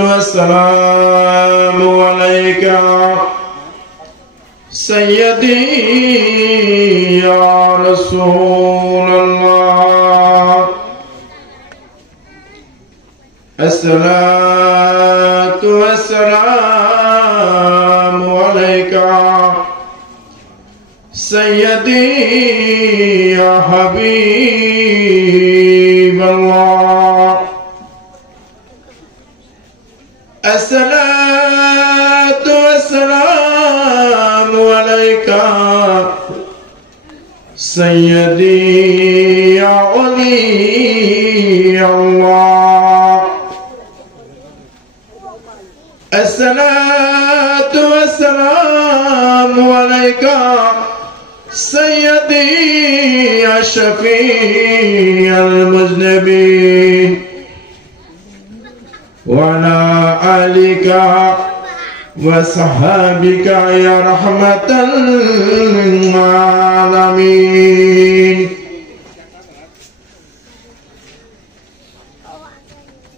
والسلام عليك سيدي يا رسول الله. الصلاة والسلام عليك سيدي يا حبيب الله. الصلاة والسلام عليك سيدي يا ولي الله. الصلاة والسلام عليك سيدي يا شفيع المذنبين وعلى آلك وصحابك يا رحمة العالمين.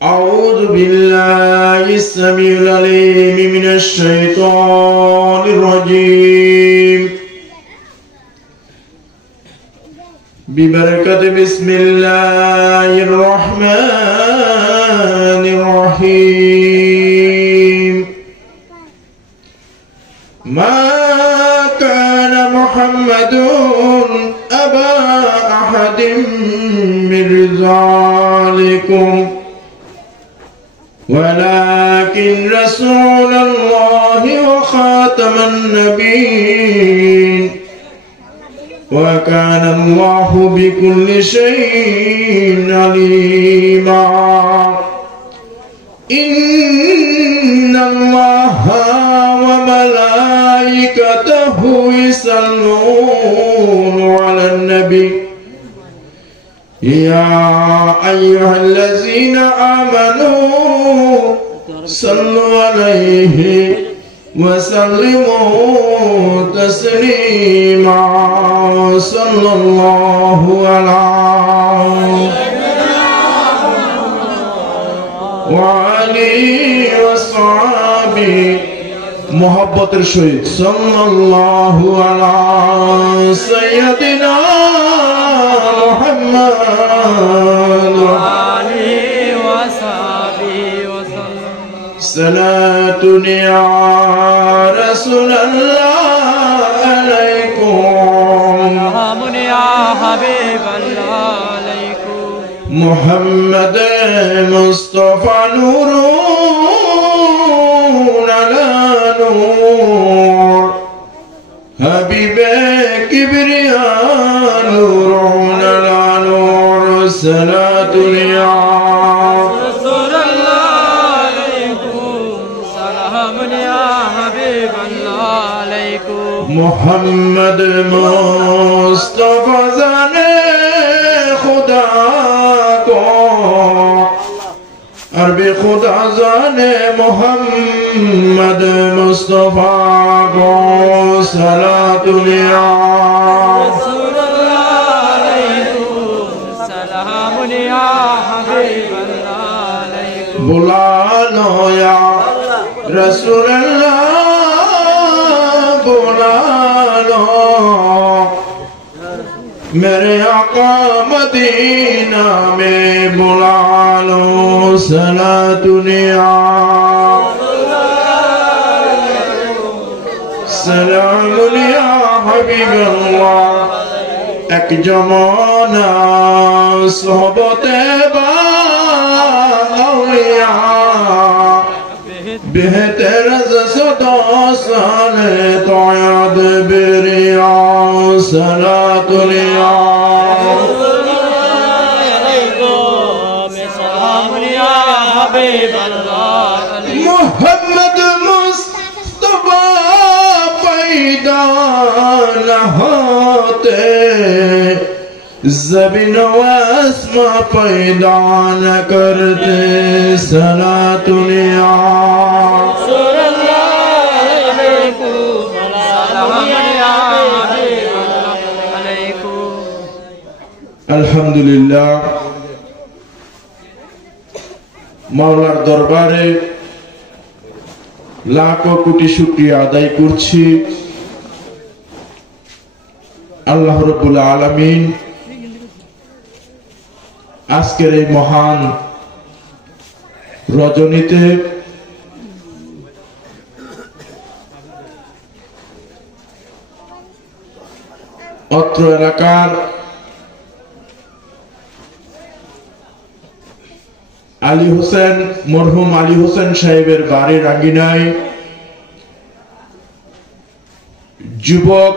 أعوذ بالله السميع العليم من الشيطان الرجيم ببركة بسم الله الرحمن الرحيم. ما كان محمد أبا أحد من رجالكم ولكن رسول الله وخاتم النبيين وكان الله بكل شيء عليما. إن الله وملائكته يصلون على النبي يا أيها الذين آمنوا صلوا عليه وسلموا تسليما. صلى الله عليه وصحبه محبت الشهيد صلى الله على سيدنا محمد صلاة يا رسول الله عليكم سلام يا حبيب الله عليكم محمد مصطفى نور على نور حبيب كبرياء نور على نور صلاة يا محمد مصطفى जाने खुदा को अरबी खुदा जाने मोहम्मद मुस्तफा को सलातुल्लाह बुला लो या रसूलल्लाह बुला लो मेरे आका मदीना में बुला लो सलातुल्लाह सलामुल्लाह हबीबल्लाह एक जमाना सोहबते बाउलिया बेहतर सदोसन तो याद बिरिया सलातुल्लाह मोहम्मद मुस्तफा पैदा न होते ज़मीन व आसमां पैदा न करते सलातुल्लाह अल्हम्दुलिल्लाह মাওলার দরবারে লাখো কোটি শুকরিয়া আদায় করছি। আল্লাহ রাব্বুল আলামিন আজকের এই মহান রজনীতে অত্র এলাকার আলী হোসেন, মরহুম আলী হোসেন সাহেবের বাড়ির আঙ্গিনায় যুবক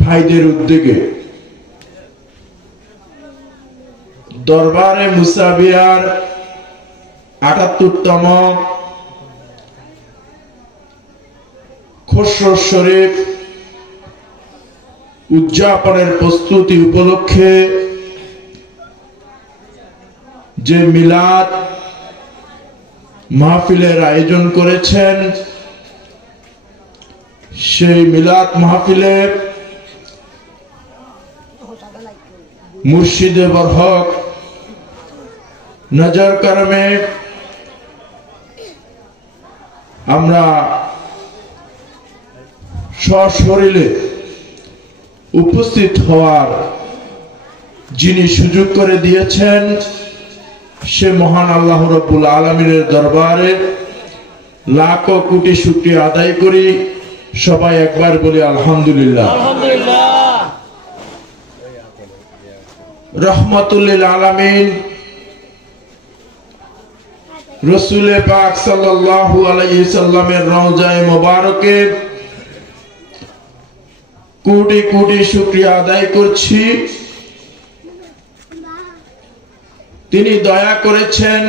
ভাইদের উদ্যোগে দরবারে মুসাবিয়ার ৭৮তম খুশরো শরীফ উদযাপনের প্রস্তুতি উপলক্ষে যে মিলাদ মাহফিলের আয়োজন করেছেন, সেই মিলাদ মাহফিলে মুর্শিদে বরহক নজর করমে আমরা সশরীরে উপস্থিত হওয়ার যিনি সুযোগ করে দিয়েছেন, সে মহান আল্লাহ রাব্বুল আলামিনের দরবারে লাখো কোটি শুকরিয়া আদায় করি। সবাই একবার বলি আলহামদুলিল্লাহ। রহমাতুল লিল আলামিন রাসূল পাক সাল্লাল্লাহু আলাইহি সাল্লামের রওজায়ে মুবারকে কোটি কোটি শুকরিয়া আদায় করছি। তিনি দয়া করেছেন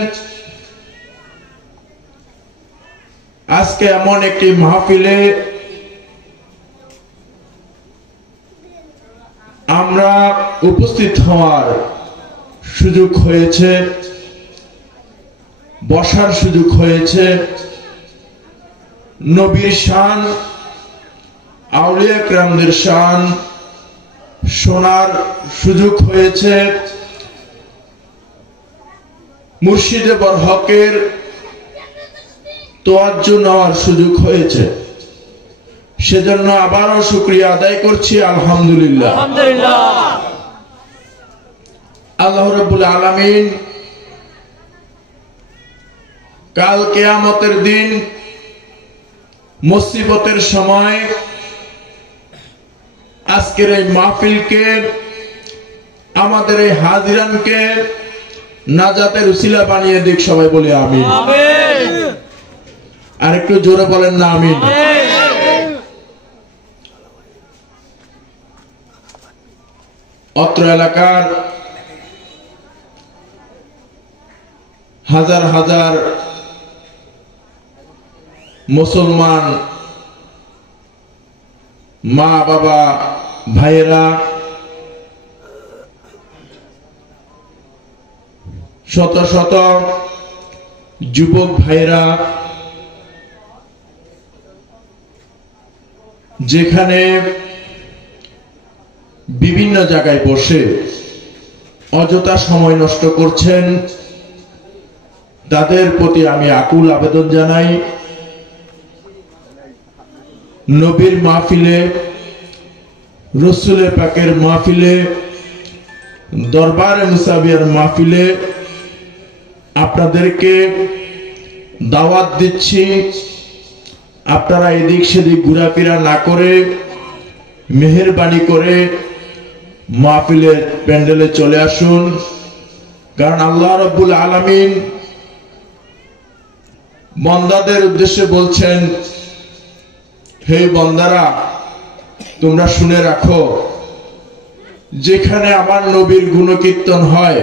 আজকে এমন একটি মাহফিলে আমরা উপস্থিত হওয়ার সুযোগ হয়েছে, বসার সুযোগ হয়েছে। নবীর শান, আউলিয়া কেরামদের শান শোনার সুযোগ হয়েছে। মুর্শিদে বরহকের তোয়াজ্জু নেওয়ার সুযোগ হয়েছে। সেজন্য আবারও শুকরিয়া আদায় করছি আলহামদুলিল্লাহ। আল্লাহ রাব্বুল আলামিন কাল কিয়ামতের দিন মুসিবতের সময় আজকের এই মাহফিলকে, আমাদের এই হাজিরানকে নাজাতের উসিলা বানিয়ে দিক। সবাই বলি আমিন। আর একটু জোরে বলেন না আমিন। অত্র এলাকার হাজার হাজার মুসলমান মা বাবা ভাইয়েরা, শত শত যুবক ভাইরা যেখানে বিভিন্ন জায়গায় বসে অযথা সময় নষ্ট করছেন, তাদের প্রতি আমি আকুল আবেদন জানাই। নবীর মাহফিলে, রাসূল পাকের মাহফিলে, দরবারে মুসাবিয়ার মাহফিলে আপনাদেরকে দাওয়াত দিচ্ছি। আপনারা এদিক সেদিক ঘোরাফেরা না করে মেহেরবানি করে মাহফিলের প্যান্ডেলে চলে আসুন। কারণ আল্লাহ রাব্বুল আলামিন বান্দাদের উদ্দেশ্যে বলছেন, হে বান্দারা, তোমরা শুনে রাখো, যেখানে আমার নবীর গুণকীর্তন হয়,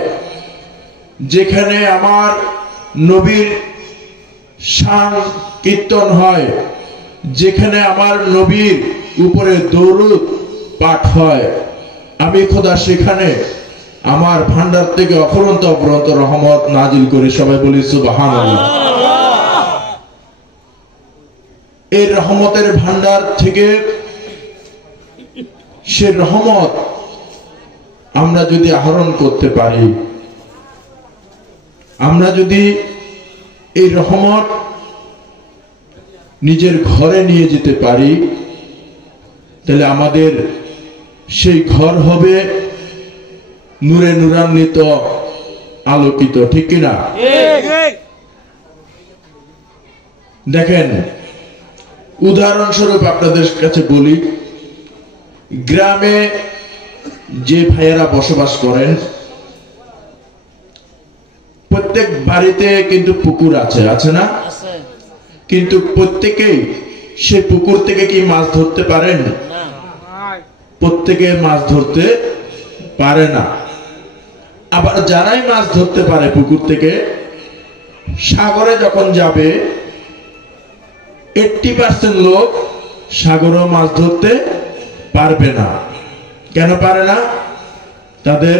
যেখানে আমার নবীর শান কীর্তন হয়, যেখানে আমার নবীর উপরে দরুদ পাঠ হয়, আমি খোদা সেখানে আমার ভান্ডার থেকে অফুরন্ত অফুরন্ত রহমত নাজিল করি। সবাই বলি সুবহানাল্লাহ। এই রহমতের ভান্ডার থেকে সে রহমত আমরা যদি আহরণ করতে পারি, আমরা যদি এই রহমত নিজের ঘরে নিয়ে যেতে পারি, তাহলে আমাদের সেই ঘর হবে নূরে নূরান্বিত, আলোকিত। ঠিক কিনা? দেখেন, উদাহরণস্বরূপ আপনাদের কাছে বলি, গ্রামে যে ভাইয়েরা বসবাস করেন, প্রত্যেক বাড়িতে কিন্তু পুকুর আছে, আছে না? কিন্তু প্রত্যেকেই সে পুকুর থেকে কি মাছ ধরতে পারেন? প্রত্যেকে মাছ ধরতে পারে না। আবার যারাই মাছ ধরতে পারে পুকুর থেকে, সাগরে যখন যাবে 80% লোক সাগরেও মাছ ধরতে পারবে না। কেন পারে না? তাদের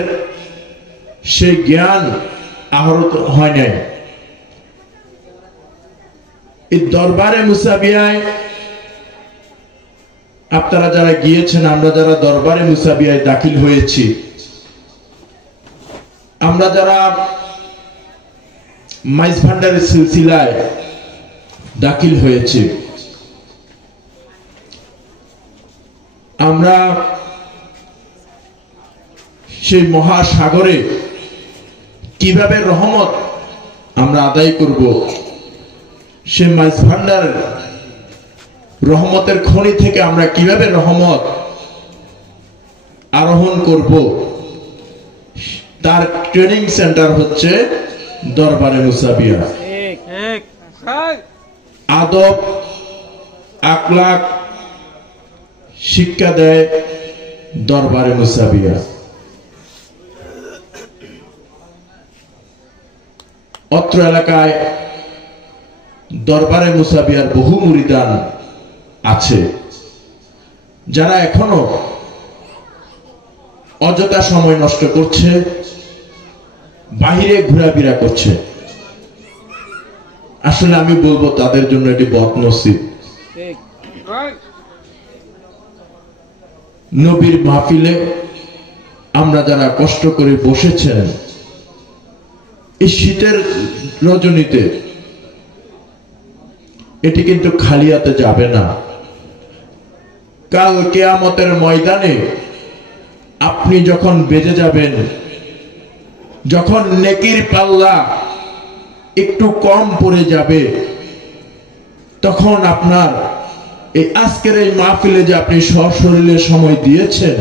সেই জ্ঞান আহরণ হয় নাই। এই দরবারে মুসাবিয়ায় আপনারা যারা গিয়েছেন, আমরা যারা দরবারে মুসাবিয়ায় দাখিল হয়েছি, আমরা যারা মাইজ ভান্ডারের সিলসিলায় দাখিল হয়েছি, আমরা সেই মহাসাগরে কিভাবে রহমত আমরা আদায় করব, সে মাইজ ভান্ডার রহমতের খনি থেকে আমরা কিভাবে রহমত আরোহণ করব, তার ট্রেনিং সেন্টার হচ্ছে দরবারে মুসাবিয়া। আদব আখলাক শিক্ষা দেয় দরবারে মুসাবিয়া। অত্র এলাকায় দরবারে মুসাবিয়ার বহু মুরিদান আছে, যারা এখনো অযথা সময় নষ্ট করছে, বাহিরে ঘোরাফেরা করছে। আসলে আমি বলবো তাদের জন্য এটি বদনসিব। নবীর মাহফিলে আমরা যারা কষ্ট করে বসেছেন, এই শীতের রজনীতে এটি কিন্তু খালি হাতে যাবে না। কাল কিয়ামতের ময়দানে আপনি যখন বেজে যাবেন, যখন নেকির পাল্লা একটু কম পড়ে যাবে, তখন আপনার এই আজকের এই মাহফিলে যে আপনি সশরীরে সময় দিয়েছেন,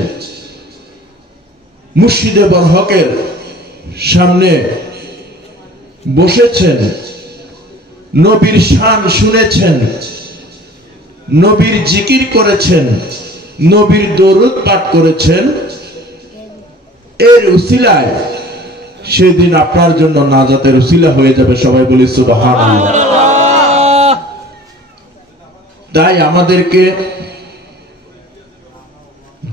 মুর্শিদে বরহকের সামনে বসেছেন, নবীর শান শুনেছেন, নবীর জিকির করেছেন, নবীর দরুদ পাঠ করেছেন, এর উসিলায় সেদিন আপনার জন্য নাজাতের উসিলা হয়ে যাবে। সবাই বলি সুবহানাল্লাহ। তাই আমাদেরকে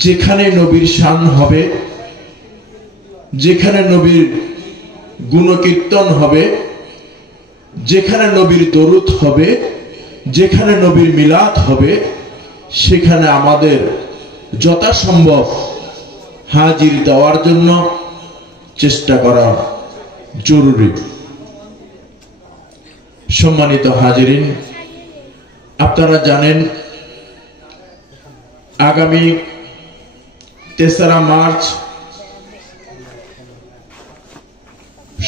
যেখানে নবীর শান হবে, যেখানে নবীর গুণকীর্তন হবে, যেখানে নবীর দরুদ হবে, যেখানে নবীর মিলাদ হবে, সেখানে আমাদের যথাসম্ভব হাজির দেওয়ার জন্য চেষ্টা করা জরুরি। সম্মানিত হাজিরিন, আপনারা জানেন আগামী 3রা মার্চ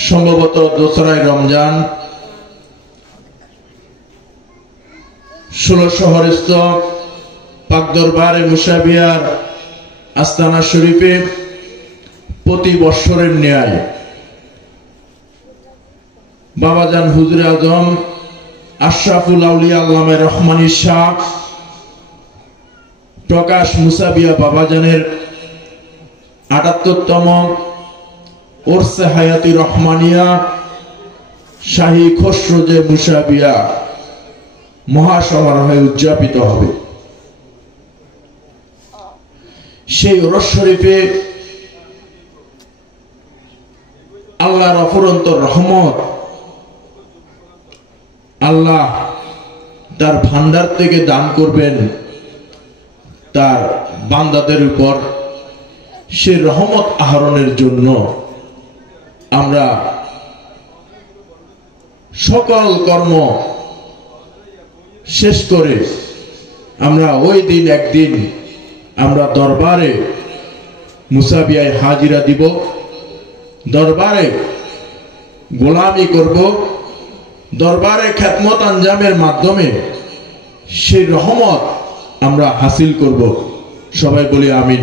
সম্ভবত 2রা রমজান 16 পাক দরবারে মুসাবিয়ার আস্তানা শরীফে প্রতি বৎসরের ন্যায় বাবাজান হুজুরে আজম আশরাফুল আউলিয়া আল্লামা রহমানী শাহ প্রকাশ মুসাবিয়া বাবাজানের 78তম ওরসে হায়াতি রহমানিয়া শাহী খসরুজে মুসাবিয়া মহাসমারোহে উদযাপিত হবে। সেই ওরস শরীফে আল্লাহর অফুরন্ত রহমত আল্লাহ তার ভান্ডার থেকে দান করবেন তার বান্দাদের উপর। সে রহমত আহরণের জন্য আমরা সকল কর্ম শেষ করে আমরা ওই দিন একদিন আমরা দরবারে মুসাবিয়ায় হাজিরা দিব, দরবারে গোলামি করব, দরবারে খেদমত আঞ্জামের মাধ্যমে সেই রহমত আমরা হাসিল করব। সবাই বলি আমিন।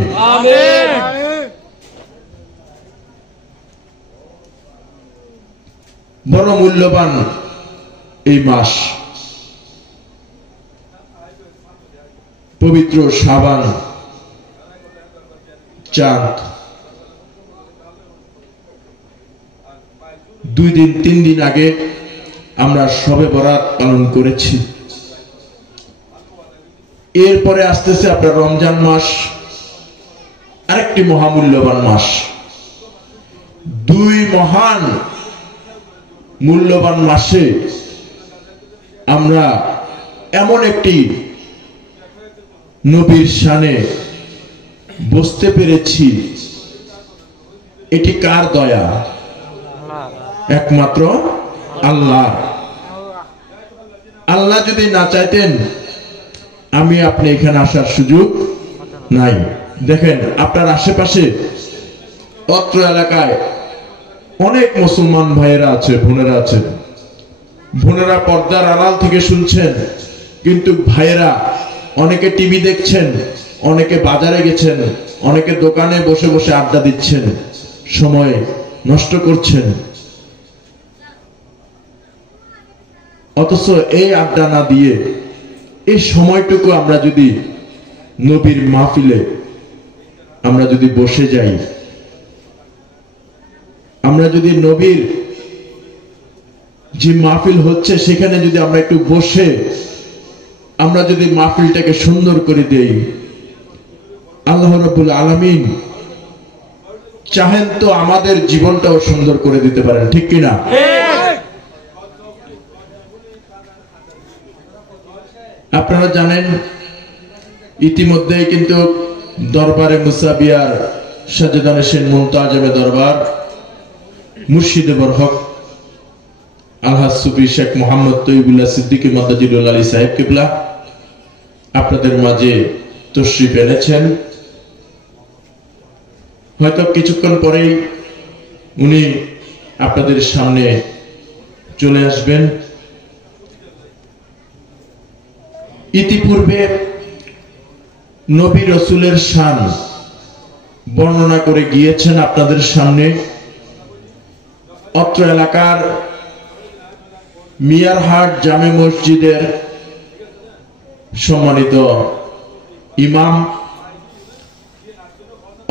বড় মূল্যবান এই মাস, পবিত্র শাবান চাঁদ। 2 দিন 3 দিন আগে আমরা শবে বরাত পালন করেছি। এরপরে আসতেছে আপনার রমজান মাস, আরেকটি মহামূল্যবান মাস। 2 মহান মূল্যবান মাসে আমরা এমন একটি নবীর শানে বসতে পেরেছি। এটি কার দয়া? একমাত্র আল্লাহ। আল্লাহ যদি না চাইতেন আমি আপনি এখানে আসার সুযোগ নাই। দেখেন আপনার আশেপাশে অত্র এলাকায় অনেক মুসলমান ভাইয়েরা আছে, বোনেরা আছে। বোনেরা পর্দার আড়াল থেকে শুনছেন, কিন্তু ভাইয়েরা অনেকে টিভি দেখছেন, অনেকে বাজারে গেছেন, অনেকে দোকানে বসে বসে আড্ডা দিচ্ছেন, সময় নষ্ট করছেন। অথচ এই আড্ডা না দিয়ে এই সময়টুকু আমরা যদি নবীর মাহফিলে আমরা যদি বসে যাই, আমরা যদি নবীর যে মাহফিল হচ্ছে সেখানে যদি আমরা একটু বসে আমরা যদি মাহফিলটাকে সুন্দর করে দেই, আল্লাহ রাব্বুল আলামিন চাহেন তো আমাদের জীবনটাও সুন্দর করে দিতে পারেন, ঠিক কিনা? আপনারা জানেন ইতিমধ্যেই কিন্তু দরবারে মুসাবিয়ার সাজেদানে সেন মুনতাজমে দরবার মুর্শিদে বরহক আলহাজ সুফি শেখ মোহাম্মদ তৈয়বুল্লাহ সিদ্দিকী মাদাজিরুল আলী সাহেব কিবলা আপনাদের মাঝে তশরিফ এনেছেন। হয়তো কিছুক্ষণ পরেই উনি আপনাদের সামনে চলে আসবেন। ইতিপূর্বে নবী রাসূলের শান বর্ণনা করে গিয়েছেন আপনাদের সামনে অত্র এলাকার মিয়ারহাট জামে মসজিদের সম্মানিত ইমাম,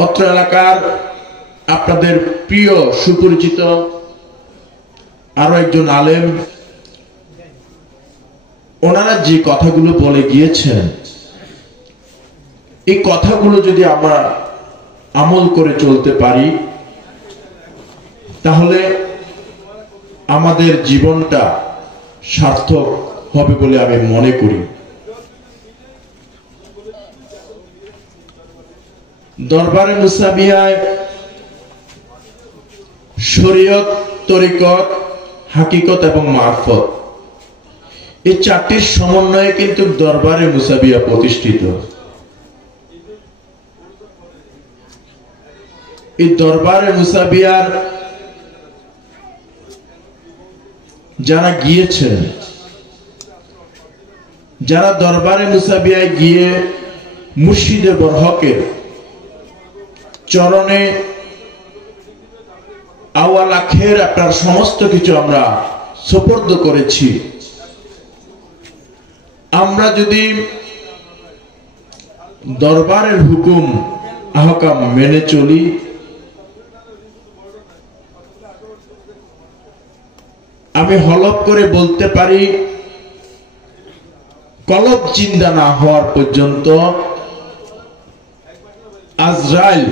অত্র এলাকার আপনাদের প্রিয় সুপরিচিত আরো একজন আলেম। ওনারা যে কথাগুলো বলে গিয়েছেন, এই কথাগুলো যদি আমরা আমল করে চলতে পারি তাহলে আমাদের জীবনটা সার্থক হবে বলে আমি মনে করি। দরবারে মুসাবিয়ায় শরীয়ত, তরিকত, হাকিকত এবং মারফত এই 4টির সমন্বয়ে কিন্তু দরবারে মুসাবিয়া প্রতিষ্ঠিত। এই দরবারে মুসাবিয়ার যারা গিয়েছেন, যারা দরবারে মুসাবিয়ায় গিয়ে মুর্শিদে বরহকের চরণে আওয়াল আখের আপনার সমস্ত কিছু আমরা সুপর্দ করেছি, আমরা যদি দরবারের হুকুম আহকাম মেনে চলি, আমি হলফ করে বলতে পারি কলব চিন্তা না হওয়ার পর্যন্ত আজরাইল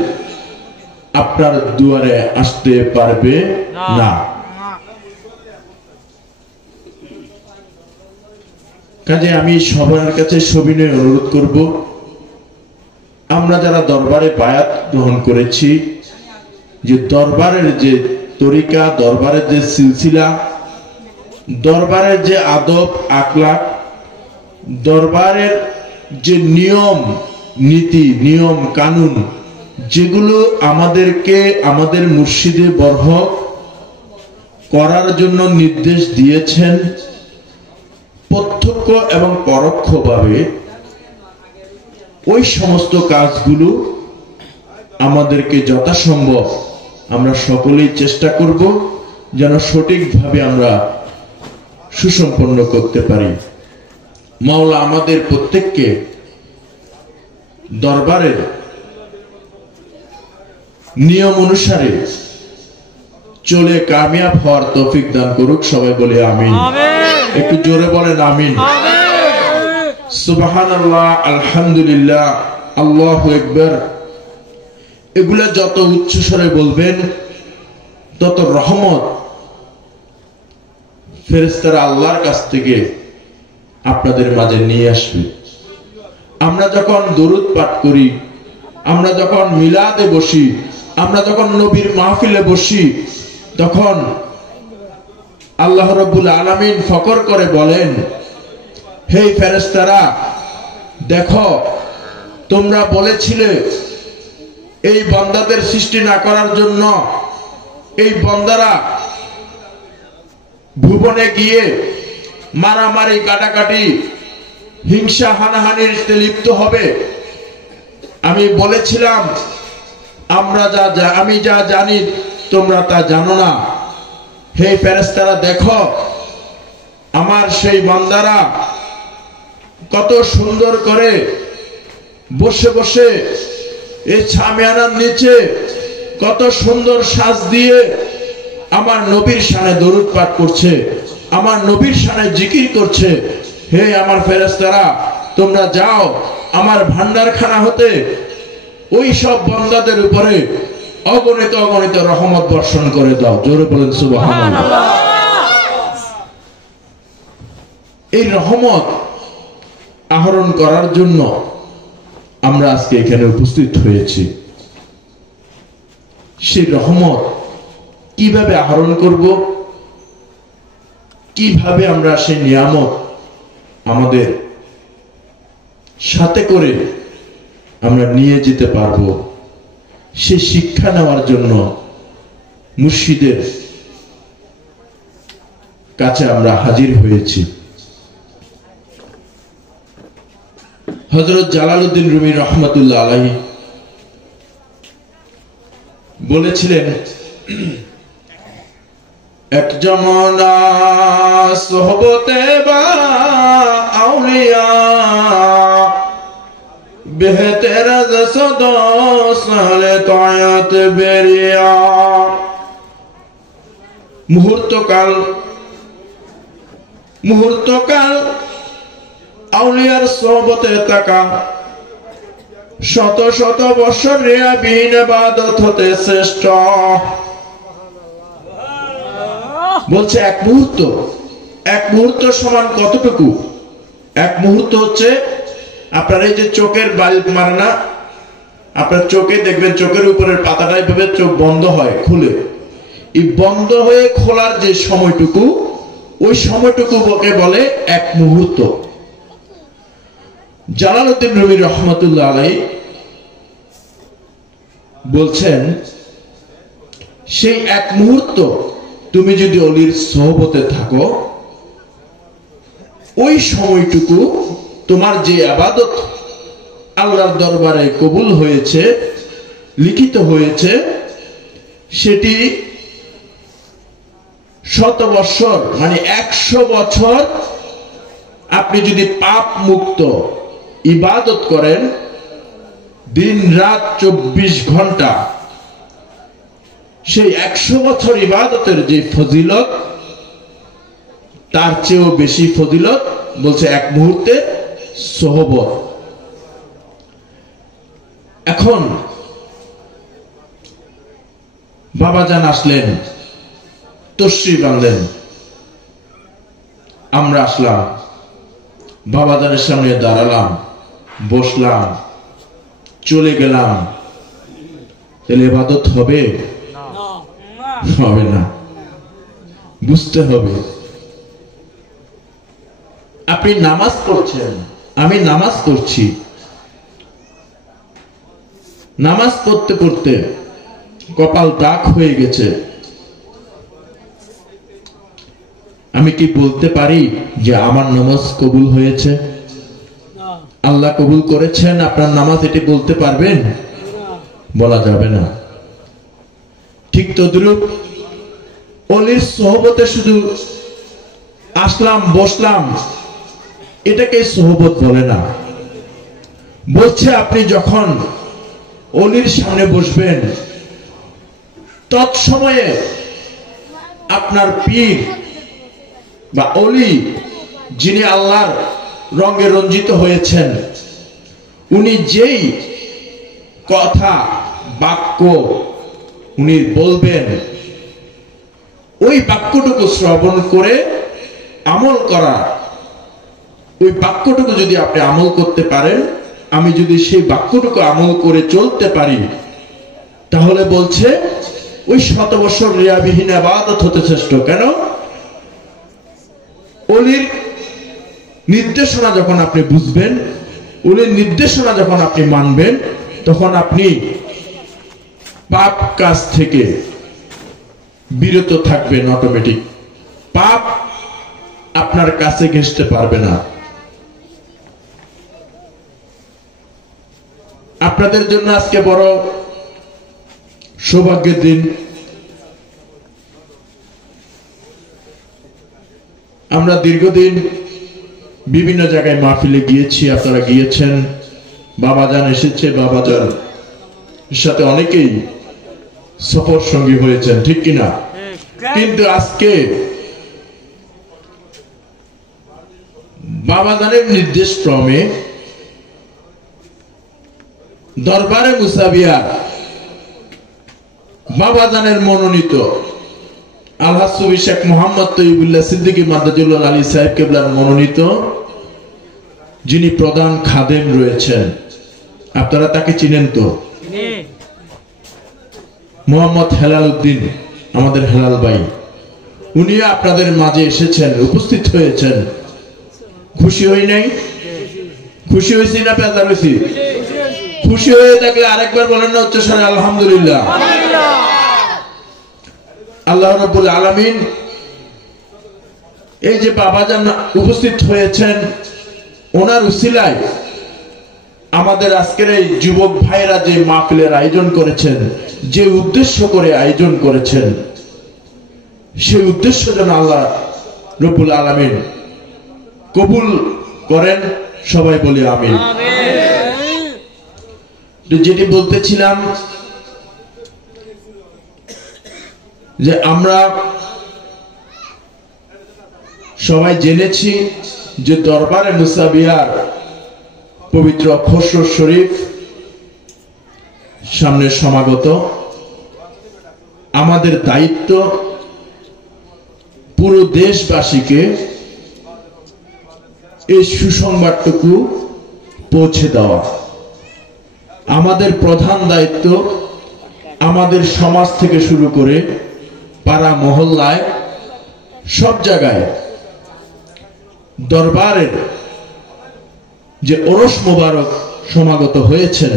আপনার দুয়ারে আসতে পারবে না। কাজে আমি সবার কাছে সবিনয় অনুরোধ করব, আমরা যারা দরবারে বায়াত গ্রহণ করেছি, যে দরবারের যে তরিকা, দরবারের যে সিলসিলা, দরবারের যে আদব আখলাক, দরবারের যে নিয়ম নীতি, নিয়ম কানুন, যেগুলো আমাদেরকে আমাদের মুর্শিদে বরহক করার জন্য নির্দেশ দিয়েছেন, প্রত্যক্ষ এবং পরোক্ষভাবে ওই সমস্ত কাজগুলো আমাদেরকে যথাসম্ভব আমরা সকলেই চেষ্টা করব যেন সঠিকভাবে আমরা সুসম্পন্ন করতে পারি। মাওলা আমাদের প্রত্যেককে দরবারের নিয়ম অনুসারে চলে কামিয়াব হওয়ার তৌফিক দান করুক। সবাই বলে আমিন। একটু জোরে বলেন আমিন। সুবহানাল্লাহ, আলহামদুলিল্লাহ, আল্লাহু আকবার, এগুলা যত উচ্চ স্বরে বলবেন তত রহমত ফেরেশতারা আল্লাহর কাছ থেকে আপনাদের মাঝে নিয়ে আসবে। আমরা যখন দরুদ পাঠ করি, আমরা যখন মিলাদে বসি, আমরা যখন নবীর মাহফিলে বসি, তখন আল্লাহ রাব্বুল আলামিন ফকর করে বলেন, হে ফেরেশতারা, দেখো তোমরা বলেছিলে এই বান্দাদের সৃষ্টি না করার জন্য এই বান্দারা ভুবনে গিয়ে মারামারি, কাটাকাটি, হিংসা, হানাহানিতে লিপ্ত হবে। আমি বলেছিলাম আমি যা জানি তোমরা তা জানো না। হে ফেরেশতারা, দেখো আমার সেই বান্দারা কত সুন্দর করে বসে বসে এই ছামিয়ানার নিচে কত সুন্দর সাজ দিয়ে আমার নবীর শানে দরুদ পাঠ করছে, আমার নবীর শানে জিকির করছে। হে আমার ফেরেশতারা, তোমরা যাও আমার ভান্ডারখানা হতে ওই সব বান্দাদের উপরে অগণিত অগণিত রহমত বর্ষণ করে দাও। জোরে বলেন সুবহানাল্লাহ। এই রহমত আহরণ করার জন্য আমরা আজকে এখানে উপস্থিত হয়েছি। সেই রহমত কিভাবে আহরণ করব, কিভাবে আমরা সেই নিয়ামত আমাদের সাথে করে আমরা নিয়ে যেতে পারবো, সে শিক্ষা নেওয়ার জন্য মুর্শিদের কাছে আমরা হাজির হয়েছি। হযরত জালালউদ্দিন রুমি রহমাতুল্লাহ আলাইহি বলেছিলেন, এক জমানা সোহবতে বা আউলিয়া বেহতের জসদো সালে তায়াত বেরিয়া। মুহূর্তকাল আউলিয়ার সোহবতে থাকা, শত শত বছর রিয়াবিহীন ইবাদত হতে শ্রেষ্ঠ। বলছে এক মুহূর্ত সমান কতটুকু? এক মুহূর্ত হচ্ছে আপনার এই যে চোখের বাল্ব মারে না, আপনার চোখে দেখবেন চোখের উপরের পাতাটা এভাবে চোখ বন্ধ হয়, খুলে, এই বন্ধ হয়ে খোলার যে সময়টুকু, ওই সময়টুকুকে বলে এক মুহূর্ত। জালালউদ্দিন রুমি রহমাতুল্লাহ আলাইহি বলছেন, সেই এক মুহূর্ত তুমি যদি অলির সোহবতে থাকো, ওই সময়টুকু তোমার যে ইবাদত আল্লাহর দরবারে কবুল হয়েছে, লিখিত হয়েছে, সেটি শত বছর মানে 100 বছর আপনি যদি পাপ মুক্ত ইবাদত করেন, দিন রাত 24 ঘন্টা, সেই 100 বছর ইবাদতের যে ফজিলত, তার চেয়েও বেশি ফজিলত বলছে এক মুহূর্তে সোহবত। এখন বাবাজান আসলেন, তশরিফ বাঁধলেন, আমরা আসলাম, বাবাজানের সামনে দাঁড়ালাম, বসলাম, চলে গেলাম, তাহলে ইবাদত হবে? হবে না। বুঝতে হবে আপনি নামাজ পড়ছেন, আমি নামাজ পড়ছি, নামাজ পড়তে পড়তে কপাল দাগ হয়ে গেছে, আমি কি বলতে পারি যে আমার নামাজ কবুল হয়েছে, আল্লাহ কবুল করেছেন আপনার নামাজ, এটি বলতে পারবেন? বলা যাবে না। ঠিক তদ্রূপ অলির সোহবতে শুধু আসলাম বসলাম, এটাকে সোহবত বলে না। বলছে আপনি যখন অলির সামনে বসবেন, তৎসময়ে আপনার পীর বা অলি, যিনি আল্লাহর রঙে রঞ্জিত হয়েছেন, উনি যেই কথা বাক্য উনি বলবেন, ওই বাক্যটুকু শ্রবণ করে আমল করা, ওই বাক্যটুকু যদি আপনি আমল করতে পারেন, আমি যদি সেই বাক্যটুকু আমল করে চলতে পারি, তাহলে বলছে ওই 100 বছর রিয়াবিহীন ইবাদত হতে শ্রেষ্ঠ। কেন? ওলির নির্দেশনা যখন আপনি বুঝবেন, ওলির নির্দেশনা যখন আপনি মানবেন, তখন আপনি পাপ কাজ থেকে বিরত থাকবেন। অটোমেটিক পাপ আপনার কাছে ঘেঁষতে পারবে না। আপনাদের জন্য আজকে বড় সৌভাগ্যের দিন। আমরা দীর্ঘদিন বিভিন্ন জায়গায় মাহফিলে গিয়েছি, আপনারা গিয়েছেন, বাবাজান এসেছে, বাবাজান সাথে অনেকেই সফর সঙ্গী হয়েছেন, ঠিক কিনা? কিন্তু আজকে বাবাজানের নির্দেশ ক্রমে দরবারে মুসাবিয়া বাবাজানের মনোনীত আলহাজ সুফি শেখ মোহাম্মদ তৈয়বুল্লাহ সিদ্দিকী মাদাজুল্লাহ আলী সাহেব কেবলার মনোনীত যিনি প্রধান খাদেম রয়েছেন, আপনারা তাকে চিনেন তো? মোহাম্মদ হেলাল উদ্দিন, আমাদের হেলাল ভাই, উনিও আপনাদের মাঝে এসেছেন, উপস্থিত হয়েছেন। খুশি হই নাই? খুশি হয়েছি না বেজার হয়েছি? খুশি হয়ে থাকলে আরেকবার বলেন না উচ্চস্বরে আলহামদুলিল্লাহ। আল্লাহ রাব্বুল আলামিন এই যে বাবাজান উপস্থিত হয়েছেন, ওনার উসিলায় আমাদের আজকের এই যুবক ভাইরা যে মাহফিলের আয়োজন করেছেন, যে উদ্দেশ্য করে আয়োজন করেছেন, সেই উদ্দেশ্য যেন আল্লাহ রাব্বুল আলামিন কবুল করেন। সবাই বলি আমিন। যেটি বলতেছিলাম যে আমরা সবাই জেনেছি যে দরবারে মুসাবিয়ার পবিত্র খসরু শরীফ সামনে সমাগত। আমাদের দায়িত্ব পুরো দেশবাসীকে এই সুসংবাদটুকু পৌঁছে দেওয়া। আমাদের প্রধান দায়িত্ব আমাদের সমাজ থেকে শুরু করে পাড়া মহল্লায় সব জায়গায় দরবারের যে ওরস মোবারক সমাগত হয়েছেন,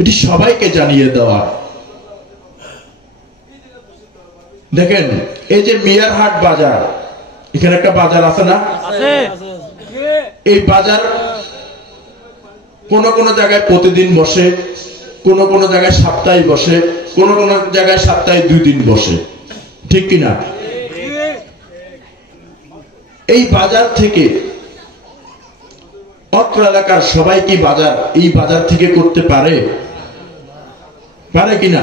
এটি সবাইকে জানিয়ে দেওয়া। দেখেন, এই যে মিয়ারহাট বাজার, এখানে একটা বাজার আছে না? এই বাজার কোন কোন জায়গায় প্রতিদিন বসে, কোন কোন জায়গায় সপ্তাহে বসে, কোন কোন জায়গায় সপ্তাহে 2 দিন বসে, ঠিক কিনা? এই বাজার থেকে অত্র এলাকার সবাই কি বাজার এই বাজার থেকে করতে পারে? পারে কিনা?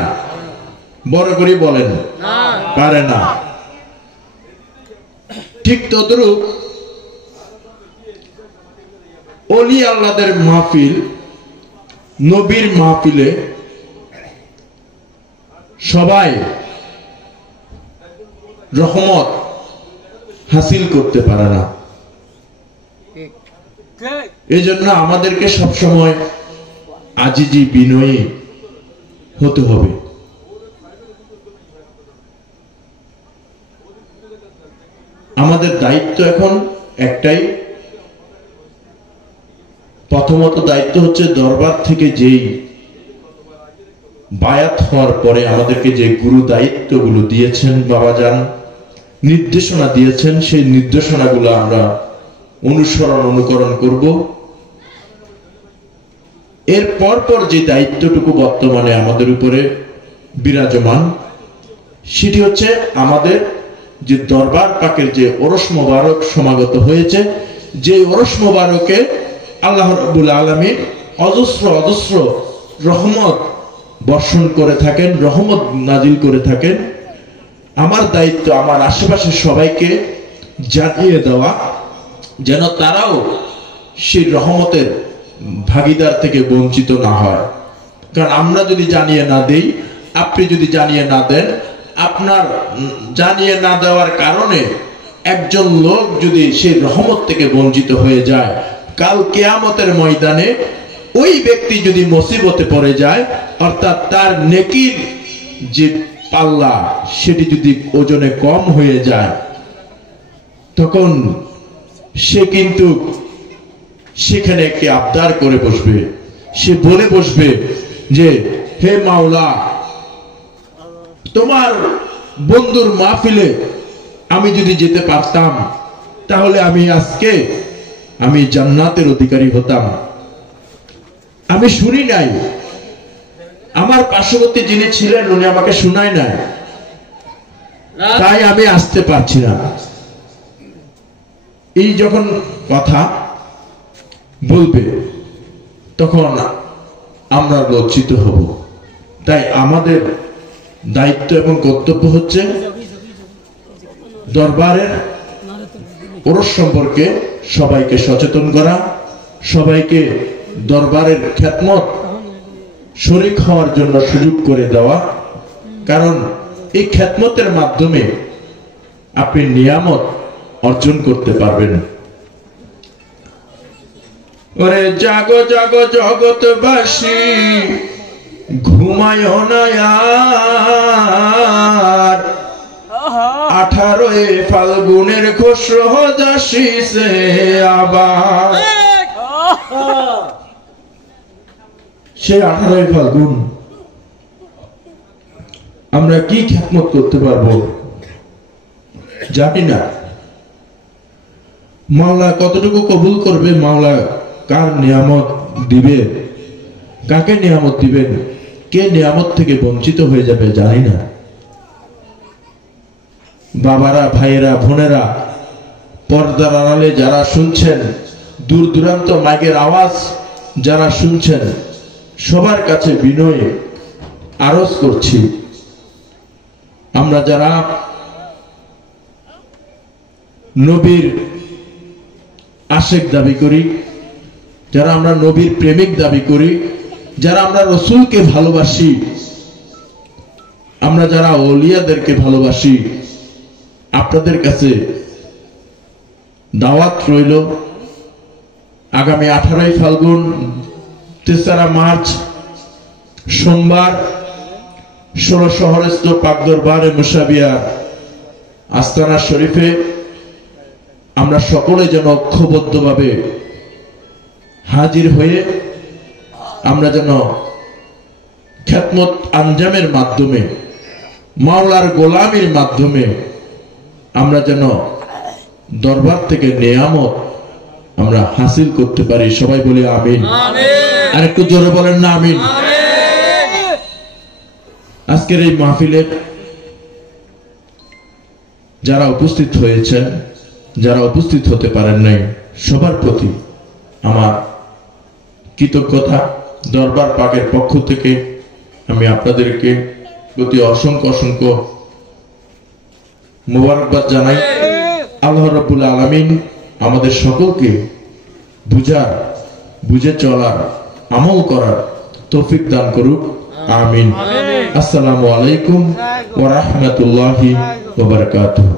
বড় করে বলেন। পারে না। ঠিক তদ্রূপ ওলি আল্লাহদের মাহফিল, নবীর মাহফিলে সবাই রহমত হাসিল করতে পারে না। এই জন্য আমাদেরকে সবসময় আজিজি বিনয়ী হতে হবে। আমাদের দায়িত্ব এখন একটাই, প্রথমত দায়িত্ব হচ্ছে দরবার থেকে যেই বায়াত হওয়ার পরে আমাদেরকে যে গুরু দায়িত্বগুলো দিয়েছেন বাবাজান, নির্দেশনা দিয়েছেন, সেই নির্দেশনাগুলো আমরা অনুকরণ করব। এর পর যে দায়িত্বটুকু বর্তমানে আমাদের উপরে বিরাজমান, সেটি হচ্ছে আমাদের যে দরবার পাকের যে ওরস মোবারক সমাগত হয়েছে, যে ওরস মোবারকে আল্লাহ রাব্বুল আলামিন অজস্র রহমত বর্ষণ করে থাকেন, রহমত নাজিল করে থাকেন। আমার দায়িত্ব আমার আশেপাশের সবাইকে জানিয়ে দেওয়া, যেন তারাও সেই রহমতের ভাগিদার থেকে বঞ্চিত না হয়। কারণ আমরা যদি জানিয়ে না দেই, আপনি যদি জানিয়ে না দেন, আপনার জানিয়ে না দেওয়ার কারণে একজন লোক যদি সেই রহমত থেকে বঞ্চিত হয়ে যায়, কাল কিয়ামতের ময়দানে ওই ব্যক্তি যদি মুসিবতে পড়ে যায়, অর্থাৎ তার নেকির যে পাল্লা সেটি যদি ওজনে কম হয়ে যায়, তখন সে কিন্তু সেখানে একটি আবদার করে বসবে। সে বলে বসবে যে, হে মাওলা, তোমার বন্ধুর মাহফিলে আমি যদি যেতে পারতাম, তাহলে আমি জান্নাতের অধিকারী হতাম। আমি শুনি নাই, আমার পার্শ্ববর্তী যিনি ছিলেন উনি আমাকে শুনায় নাই, তাই আমি আসতে পারছি না। এই যখন কথা বলবে, তখন আমরা লজ্জিত হব। তাই আমাদের দায়িত্ব এবং কর্তব্য হচ্ছে দরবারের ওরস সম্পর্কে সবাইকে সচেতন করা, সবাইকে দরবারের খেদমত শরীক হওয়ার জন্য সুযোগ করে দেওয়া। কারণ এই খেদমতের মাধ্যমে আপনি নিয়ামত অর্জন করতে পারবেন। ওরে জাগো জাগো জগৎবাসী, ঘুমায় না আর, 18 ফাল্গুনের খসরো যাসিছে আবার। সে 18 ফাল্গুন আমরা কি খেদমত করতে পারবো জানি না। মাওলা কতটুকু কবুল করবে, মাওলা কার নিয়ামত দিবে, কাকে নিয়ামত দিবেন, কে নিয়ামত থেকে বঞ্চিত হয়ে যাবে জানি না। বাবারা, ভাইয়েরা, বোনেরা, পর্দার আড়ালে যারা শুনছেন, দূর দূরান্ত মাইকের আওয়াজ যারা শুনছেন, সবার কাছে বিনয়ে আরজ করছি, আমরা যারা নবীর আশেক দাবি করি, যারা আমরা নবীর প্রেমিক দাবি করি, যারা আমরা রসুলকে ভালোবাসি, আমরা যারা ওলিয়াদেরকে ভালোবাসি, আপনাদের কাছে দাওয়াত রইল, আগামী 18 ফাল্গুন 3 মার্চ সোমবার 16 শহরস্থ পাক দরবারে মুসাবিয়া আস্তানা শরীফে আমরা সকলে যেন ঐক্যবদ্ধভাবে হাজির হয়ে আমরা যেন খেদমত আঞ্জামের মাধ্যমে, মাওলার গোলামির মাধ্যমে আমরা যেন দরবার থেকে নিয়ামত আমরা হাসিল করতে পারি। সবাই বলি আমিন। আর একটু জোরে বলেন না আমিন। আজকের এই মাহফিলের যারা উপস্থিত হয়েছেন, যারা উপস্থিত হতে পারেন নাই, সবার প্রতি আমার কৃতজ্ঞতা। দরবার পাকের পক্ষ থেকে আমি আপনাদেরকে প্রতি অসংখ্য মোবারকবাদ জানাই। আল্লাহ রাব্বুল আলামিন আমাদের সকলকে বুঝে চলার, আমল করার তৌফিক দান করুক। আমিন। আসসালামু আলাইকুম ওয়া রাহমাতুল্লাহি ওয়া বারাকাতুহু।